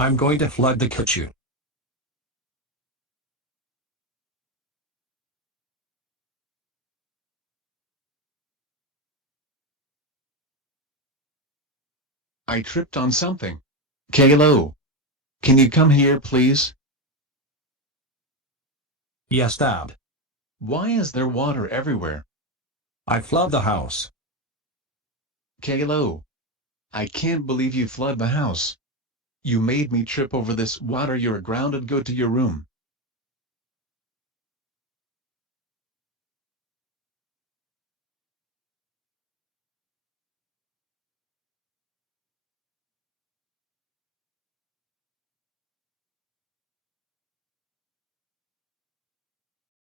I'm going to flood the kitchen. I tripped on something. Caillou, can you come here please? Yes, Dad. Why is there water everywhere? I flood the house. Caillou, I can't believe you flood the house. You made me trip over this water. You're grounded. Go to your room.